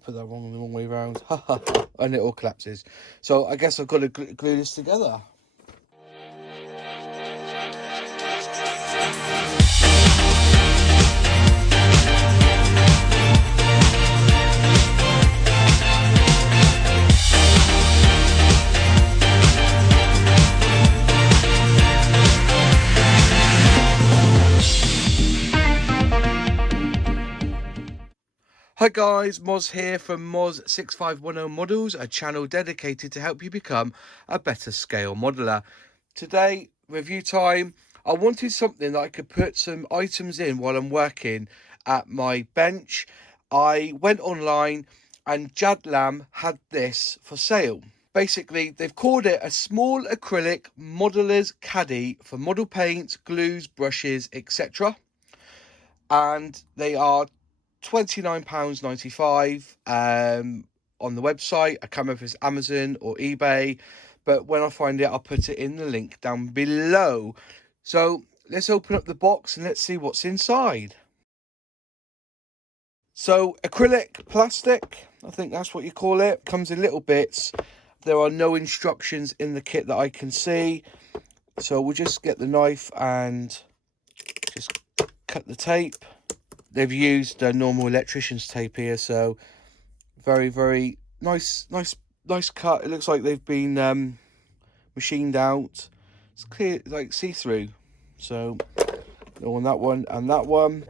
put that the wrong way around. And it all collapses. So I guess I've got to glue this together. Hi guys, Moz here from Moz6510 Models, a channel dedicated to help you become a better scale modeler. Today, review time. I wanted something that I could put some items in while I'm working at my bench. I went online and Jadlam had this for sale. Basically, they've called it a small acrylic modeler's caddy for model paints, glues, brushes, etc. And they are £29.95 on the website. I can't remember if it's Amazon or eBay, but when I find it, I'll put it in the link down below. So let's open up the box and let's see what's inside. So acrylic plastic, I think that's what you call it. Comes in little bits. There are no instructions in the kit that I can see. So we'll just get the knife and just cut the tape. They've used a normal electrician's tape here, so very nice cut. It looks like they've been machined out. It's clear, like see-through. So on that one and that one.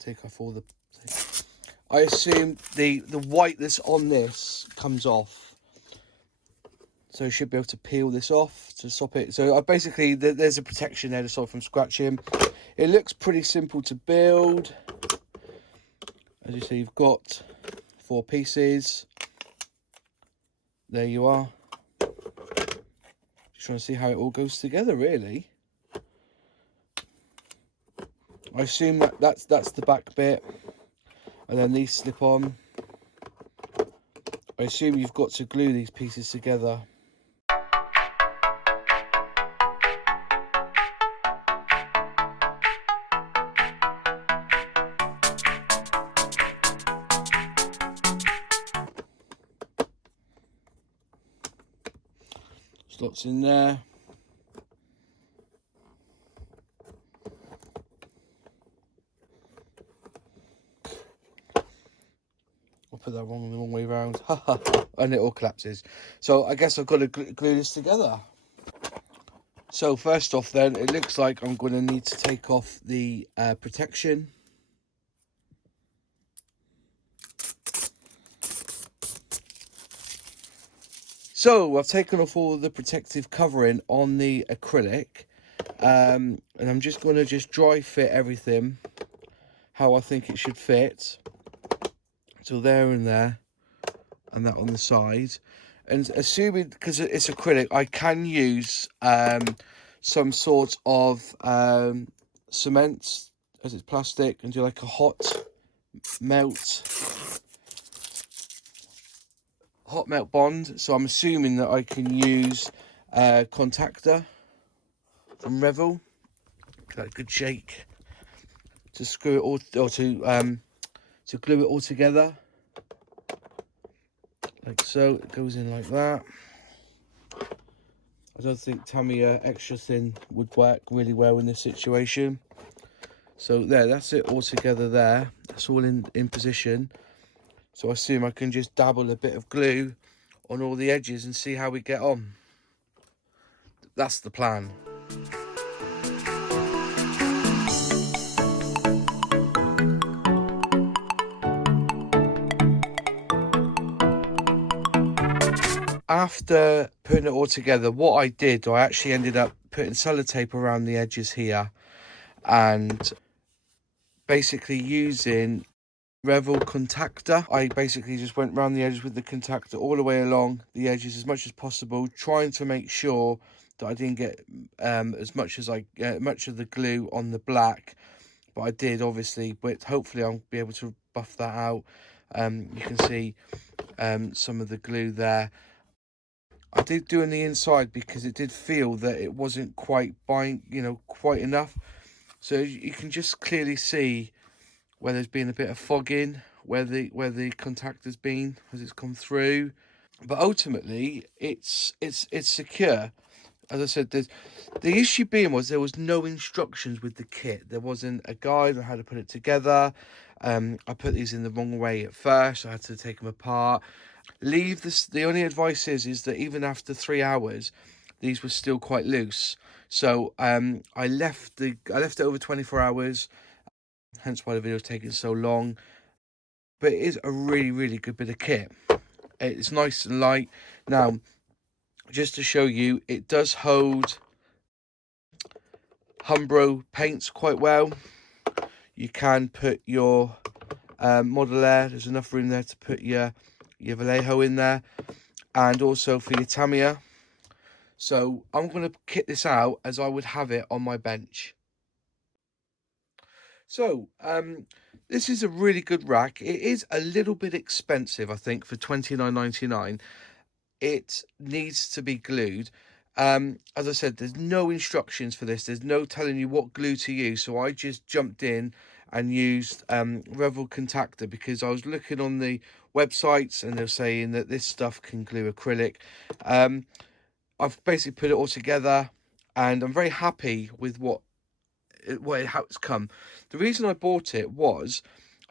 Take off all the. I assume the white that's on this comes off. So you should be able to peel this off to stop it. So basically, there's a protection there to stop from scratching. It looks pretty simple to build. As you see, you've got 4 pieces. There you are. Just trying to see how it all goes together, really. I assume that's the back bit. And then these slip on. I assume you've got to glue these pieces together. Slots in there. I'll put that the wrong way around. And it all collapses. So I guess I've got to glue this together. So first off then, it looks like I'm going to need to take off the protection. So I've taken off all the protective covering on the acrylic, and I'm just going to dry fit everything how I think it should fit. So there and there, and that on the side. And assuming, because it's acrylic, I can use some sort of cement, as it's plastic, and do like a hot melt bond. So I'm assuming that I can use contactor from Revel. Give that a good shake to screw it all, or to glue it all together, like so. It goes in like that. I don't think Tamiya extra thin would work really well in this situation. So there, that's it all together there. That's all in position. So I assume I can just dabble a bit of glue on all the edges and see how we get on. That's the plan. After putting it all together, what I did, I actually ended up putting sellotape around the edges here and basically using Revel contactor. I basically just went around the edges with the contactor all the way along the edges as much as possible, trying to make sure that I didn't get as much of the glue on the black, but I did, obviously. But hopefully I'll be able to buff that out. You can see some of the glue there. I did do on the inside because it did feel that it wasn't quite quite enough. So you can just clearly see where there's been a bit of fogging, where the contactor's been as it's come through. But ultimately, it's secure. As I said, the issue being was there was no instructions with the kit. There wasn't a guide on how to put it together. I put these in the wrong way at first. I had to take them apart. Leave this. The only advice is that even after 3 hours, these were still quite loose. So I left it over 24 hours. Hence why the video is taking so long. But it is a really good bit of kit. It's nice and light. Now, just to show you, it does hold Umbro paints quite well. You can put your model there. There's enough room there to put your Vallejo in there, and also for your Tamiya. So I'm going to kit this out as I would have it on my bench. So this is a really good rack. It is a little bit expensive, I think, for $29.99. It needs to be glued. As I said, there's no instructions for this. There's no telling you what glue to use. So I just jumped in and used Revel Contactor, because I was looking on the websites and they're saying that this stuff can glue acrylic. I've basically put it all together and I'm very happy with how it's come. The reason I bought it was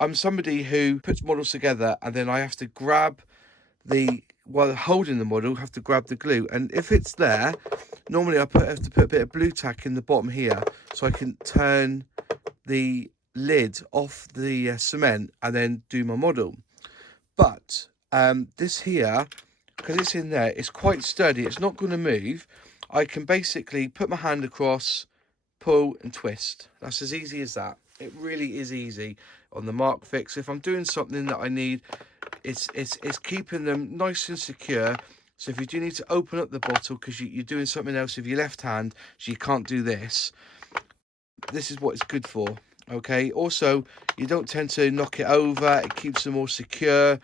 I'm somebody who puts models together and then I have to grab while holding the model, have to grab the glue, and if it's there, normally have to put a bit of blue tack in the bottom here so I can turn the lid off the cement and then do my model. But this here, because it's in there, it's quite sturdy, it's not going to move. I can basically put my hand across, pull and twist. That's as easy as that. It really is easy on the Mark Fix. If I'm doing something that I need, it's keeping them nice and secure. So if you do need to open up the bottle because you're doing something else with your left hand, so you can't do this, this is what it's good for. Okay, also you don't tend to knock it over. It keeps them more secure.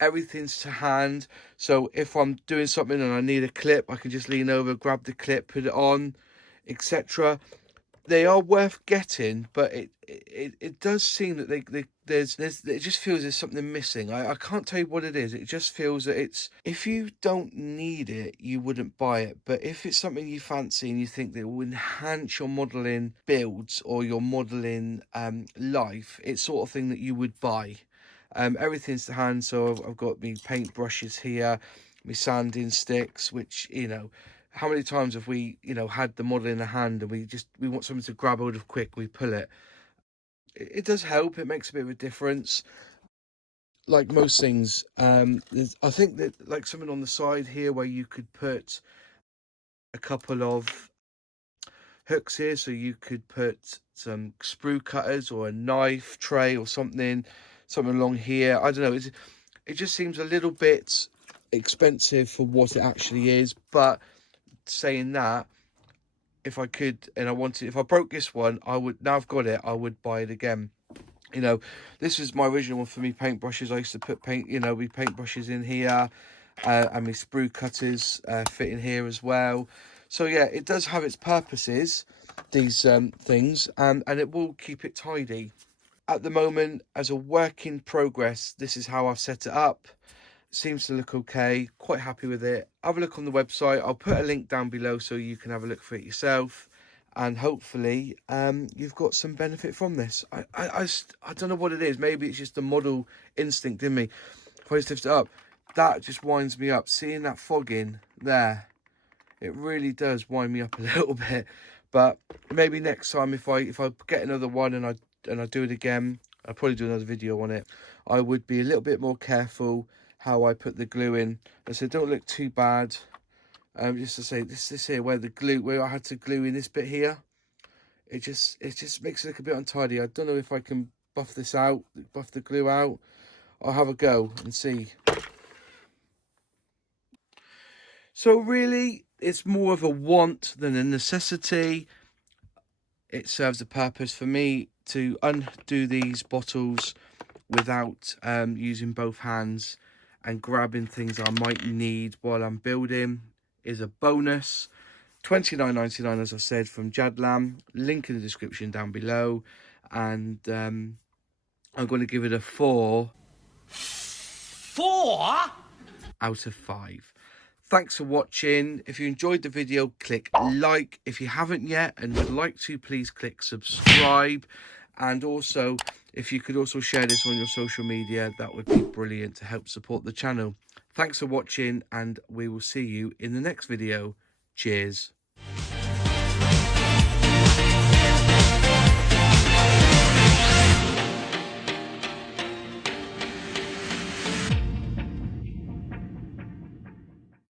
Everything's to hand, so if I'm doing something and I need a clip, I can just lean over, grab the clip, put it on, etc. They are worth getting, but it does seem that it just feels there's something missing. I can't tell you what it is. It just feels that if you don't need it, you wouldn't buy it. But if it's something you fancy and you think that it will enhance your modelling builds or your modelling life, it's sort of thing that you would buy. Everything's to hand, so I've got my paint brushes here, my sanding sticks, which, you know, how many times have we, you know, had the model in the hand and we want something to grab hold of quick, we pull it. It does help. It makes a bit of a difference. Like most things, I think that like something on the side here where you could put a couple of hooks here, so you could put some sprue cutters or a knife tray or something along here. I don't know. It just seems a little bit expensive for what it actually is, but saying that, if I could and I wanted, if I broke this one, I would, now I've got it, I would buy it again. You know, this is my original one for me paintbrushes. I used to put we paintbrushes in here, and my sprue cutters fit in here as well. So yeah, it does have its purposes, these things, and it will keep it tidy. At the moment, as a work in progress, this is how I've set it up. Seems to look okay, quite happy with it. Have a look on the website. I'll put a link down below so you can have a look for it yourself, and hopefully you've got some benefit from this. I don't know what it is. Maybe it's just the model instinct in me. If I just lift it up, that just winds me up. Seeing that fogging there, it really does wind me up a little bit. But maybe next time, if I get another one and I do it again, I'll probably do another video on it. I would be a little bit more careful how I put the glue in. I said don't look too bad. Just to say, this here where I had to glue in this bit here, it just makes it look a bit untidy. I don't know if I can buff the glue out. I'll have a go and see. So really, it's more of a want than a necessity. It serves a purpose for me to undo these bottles without using both hands, and grabbing things I might need while I'm building is a bonus. £29.99, as I said, from Jadlam. Link in the description down below. And I'm going to give it a 4 out of 5. Thanks for watching. If you enjoyed the video, click like. If you haven't yet and would like to, please click subscribe. And also, if you could also share this on your social media, that would be brilliant to help support the channel. Thanks for watching, and we will see you in the next video. Cheers.